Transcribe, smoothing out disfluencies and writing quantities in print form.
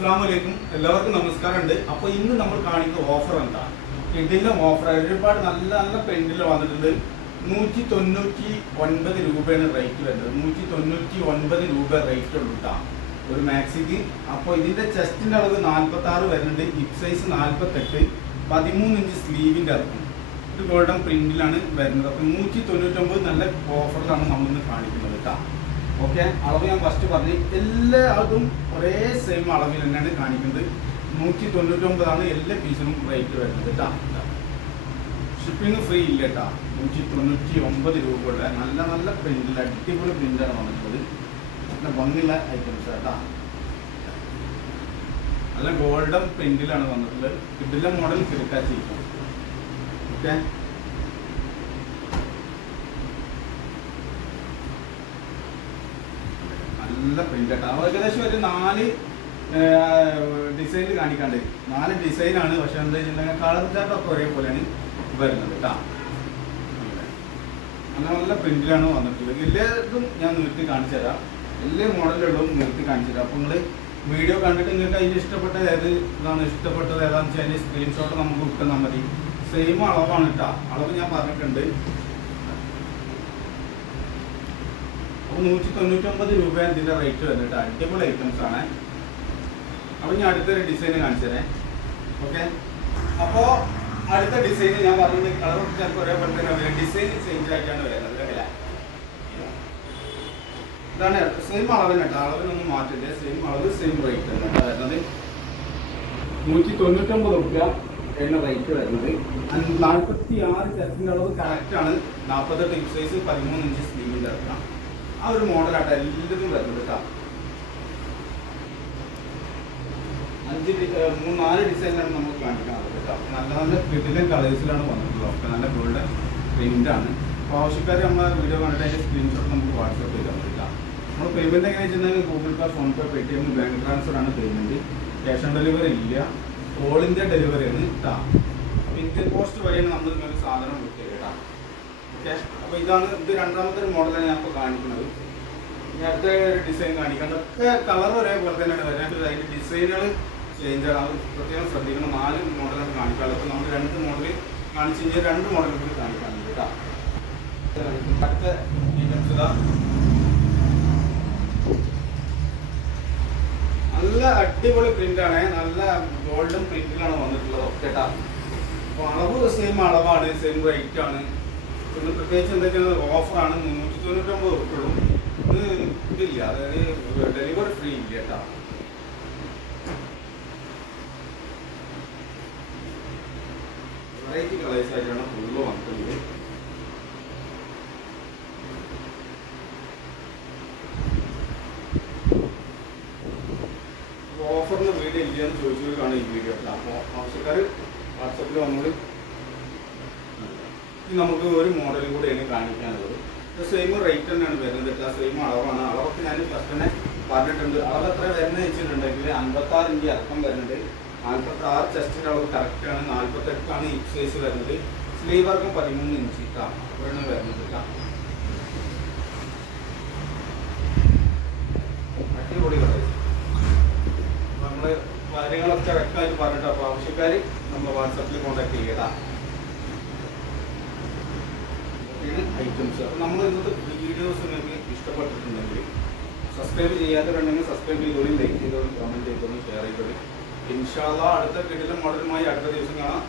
അസ്സലാമലൈക്കും എല്ലാവർക്കും നമസ്കാരമുണ്ട്. അപ്പോൾ ഇന്ന് നമ്മൾ കാണിക്കുന്ന ഓഫർ എന്താ? ഇതിൻ്റെ ഓഫർ ഒരുപാട് നല്ല നല്ല പെൻഡിൽ വന്നിട്ടുണ്ട്. 199 രൂപയാണ് റേറ്റ് വരുന്നത്. 199 രൂപ റേറ്റ് ഉള്ളൂ കേട്ടോ ഒരു മാക്സിക്ക്. അപ്പോൾ ഇതിൻ്റെ ചെസ്റ്റിൻ്റെ അളവ് 46 വരുന്നുണ്ട്, ഹിപ്പ് സൈസ് 48, 13 ഇഞ്ച് സ്ലീവിൻ്റെ ഇറക്കും. ഇത് ഗോൾഡൻ പ്രിന്റിലാണ് വരുന്നത്. അപ്പോൾ 199 നല്ല ഓഫറിലാണ് നമ്മളിന്ന് കാണിക്കുന്നത് കേട്ടോ. ഓക്കെ, അളവ് ഞാൻ ഫസ്റ്റ് പറഞ്ഞു, എല്ലാ അതും ഒരേ സെയിം അളവിൽ തന്നെയാണ് കാണിക്കുന്നത്. 199 എല്ലാ പീസിനും റേറ്റ് വരുന്നത് കേട്ടോ. ഷിപ്പിംഗ് ഫ്രീ ഇല്ല കേട്ടോ. 199 രൂപയുടെ നല്ല നല്ല പ്രിന്റിൽ അടിപൊളി പ്രിന്റാണ് വന്നിട്ടുള്ളത്. നല്ല ഭംഗിയുള്ള ഐറ്റംസ് കേട്ടോ. നല്ല ഗോൾഡൻ പ്രിന്റിലാണ് വന്നിട്ടുള്ളത്. ഇതിലെ മോഡൽ കിടക്കാച്ചി. ഓക്കെ, നല്ല പ്രിന്റ് ആട്ടോ. ഏകദേശം ഒരു 4 ഡിസൈനിൽ കാണിക്കാണ്ട് 4 ഡിസൈനാണ്. പക്ഷെ എന്താ വെച്ചിട്ടുണ്ടെങ്കിൽ കളർ ചാർട്ടൊക്കെ ഒരേപോലെയാണ് വരുന്നത് കേട്ടോ. നല്ല നല്ല പ്രിന്റിലാണ് വന്നിട്ടുള്ളത്. എല്ലാതും ഞാൻ നിർത്തി കാണിച്ചു തരാം. എല്ലാ മോഡലുകളും നിർത്തി കാണിച്ചു തരാം. അപ്പോൾ നിങ്ങൾ വീഡിയോ കണ്ടിട്ട് നിങ്ങൾക്ക് അതിന് ഇഷ്ടപ്പെട്ടത് ഇഷ്ടപ്പെട്ടത് ഏതാണെന്ന് വെച്ചാൽ അതിൻ്റെ സ്ക്രീൻഷോട്ട് നമുക്ക് കിട്ടുന്നാൽ മതി. സെയിം അളവാണ് കേട്ടോ. അളവ് ഞാൻ പറഞ്ഞിട്ടുണ്ട്. അപ്പോൾ 199 രൂപ ഇതിൻ്റെ റേറ്റ് വന്നിട്ട് അടിപൊളി ഐറ്റംസ് ആണ്. അപ്പോൾ ഞാൻ അടുത്തൊരു ഡിസൈൻ കാണിച്ചു തരാം. ഓക്കെ, അപ്പോൾ അടുത്ത ഡിസൈൻ ഞാൻ പറഞ്ഞത് കളർ ചിലപ്പോൾ ഒരേപോലെ തന്നെ വരും, ഡിസൈൻ ചേഞ്ച് ആയിട്ടാണ് വരുന്നത്. അല്ല, ഇതാണ് സെയിം അളവ് കേട്ടോ. അളവിനൊന്നും മാറ്റില്ല. സെയിം അളവ് സെയിം റേറ്റ് ആണ് കേട്ടോ വരുന്നത്. 199 രൂപ എന്ന റേറ്റ് വരുന്നത്. 46 ചെസ്റ്റിൻ്റെ അളവ് കറക്റ്റാണ്. 48 ഹിപ്പ് സൈസ്, 13 ഇഞ്ച് സ്ലീവിൻ്റെ ഇറക്കാം. ആ ഒരു മോഡലാട്ടോ എല്ലാതും വരുന്നത് കേട്ടോ. 4 ഡിസൈനിലാണ് നമുക്ക് കാണിക്കുന്നത് കേട്ടോ. നല്ല നല്ല കിടിലൻ കളേഴ്സിലാണ് വന്നിട്ടുള്ളത്. ഒക്കെ നല്ല ഗോൾഡൻ പ്രിൻ്റാണ്. അപ്പോൾ ആവശ്യക്കാർ നമ്മളെ വീഡിയോ കണ്ടിട്ട് അതിൻ്റെ സ്ക്രീൻഷോട്ട് നമുക്ക് വാട്സപ്പ് ചെയ്താൽ മതി കേട്ടോ. നമ്മൾ പേയ്മെൻറ്റ് എങ്ങനെ വെച്ചിട്ടുണ്ടെങ്കിൽ Google Pay, PhonePe, Paytm, bank transfer ആണ് പേയ്മെൻറ്റ്. ക്യാഷ് ഓൺ ഡെലിവറി ഇല്ല, ഓൾ ഇന്ത്യ ഡെലിവറിയാണ് കേട്ടോ. അപ്പോൾ ഇന്ത്യൻ പോസ്റ്റ് വഴിയാണ് നമ്മൾ നിങ്ങൾക്ക് സാധനം ബുക്ക് ചെയ്യുക കേട്ടോ. ഓക്കെ, അപ്പോൾ ഇത് രണ്ടാമത്തെ ഒരു മോഡലാണ് ഞാൻ ഇപ്പോൾ കാണിക്കുന്നത്. ഇനി അടുത്ത ഒരു ഡിസൈൻ കാണിക്കാം. ഒക്കെ കളർ ഒരേപോലെ തന്നെയാണ് വരുന്നത്. അതിൻ്റെ ഡിസൈനുകൾ ചേഞ്ചാണ്. അത് പ്രത്യേകം ശ്രദ്ധിക്കണം. 4 മോഡലാണ് കാണിക്കാറുള്ളത്. അപ്പോൾ നമ്മൾ 2 മോഡൽ കാണിച്ച് കഴിഞ്ഞാൽ 2 മോഡൽ കൂടി കാണിക്കാറുണ്ട് കേട്ടോ. അടുത്ത ഐറ്റംസ് ഇതാ. നല്ല അടിപൊളി പ്രിൻ്റാണ്. നല്ല ഗോൾഡൻ പ്രിന്റിലാണ് വന്നിട്ടുള്ളത്. ഒക്കെ കേട്ടോ. അപ്പോൾ അളവ് സെയിം അളവാണ്, സെയിം റേറ്റ് ആണ്. പിന്നെ പ്രത്യേകിച്ച് എന്തൊക്കെയാണ് ഓഫറാണ്. 399 ഉറുപ്പികളും ഇതില്ല, അതായത് ഡെലിവറി ഫ്രീ ഇല്ല കേട്ടോ. വെറൈറ്റി കളേഴ്സ് ആയിട്ടാണ് ഫുള്ള് വന്നിട്ടുള്ളത്. ഓഫറിന് വീഡിയോ ഇല്ലയെന്ന് ചോദിച്ചവർക്കാണ് ഈ വീഡിയോ കേട്ടോ. അപ്പോൾ ആവശ്യക്കാർ വാട്സപ്പിൽ വന്നോളൂ. നമുക്ക് ഒരു മോഡലും കൂടെയാണ് കാണിക്കാനുള്ളത്. സെയിം റേറ്റ് തന്നെയാണ് വരുന്നത് കേട്ടോ. സെയിം അളവാണ്. അളവൊക്കെ ഞാൻ ഫസ്റ്റ് തന്നെ പറഞ്ഞിട്ടുണ്ട്. അളവ് എത്ര വരുന്നത് വെച്ചിട്ടുണ്ടെങ്കിൽ 56 ഇഞ്ച് ഇറക്കം വരുന്നുണ്ട്. 46 ചെസ്റ്റിൻ്റെ അളവ് കറക്റ്റാണ്. 48 ഹിപ്പ് സൈസ് വരുന്നത്. സ്ലീവ് വർക്കും 13 ഇഞ്ച് കേട്ടോ. അവിടെയാണ് വരുന്നത് കേട്ടോ. അടിപൊളി കളേഴ്സ്. നമ്മൾ കാര്യങ്ങളൊക്കെ കറക്റ്റായിട്ട് പറഞ്ഞിട്ട് അപ്പോൾ ആവശ്യക്കാർ നമ്മൾ വാട്സപ്പിൽ കോൺടാക്ട് ചെയ്യട്ടാ. ഐറ്റംസ്. അപ്പോൾ നമ്മൾ ഇന്നത്തെ വീഡിയോസ് നിങ്ങൾക്ക് ഇഷ്ടപ്പെട്ടിട്ടുണ്ടെങ്കിൽ സബ്സ്ക്രൈബ് ചെയ്യാത്തവരുണ്ടെങ്കിൽ സബ്സ്ക്രൈബ് ചെയ്തോളി, ലൈക്ക് ചെയ്തോളി, കമൻറ്റ് ചെയ്തോളി, ഷെയർ ചെയ്തോളി. ഇൻഷാ അല്ലാഹ് അടുത്ത കിടിലൻ മോഡലുമായി അടുത്ത ദിവസം കാണാം.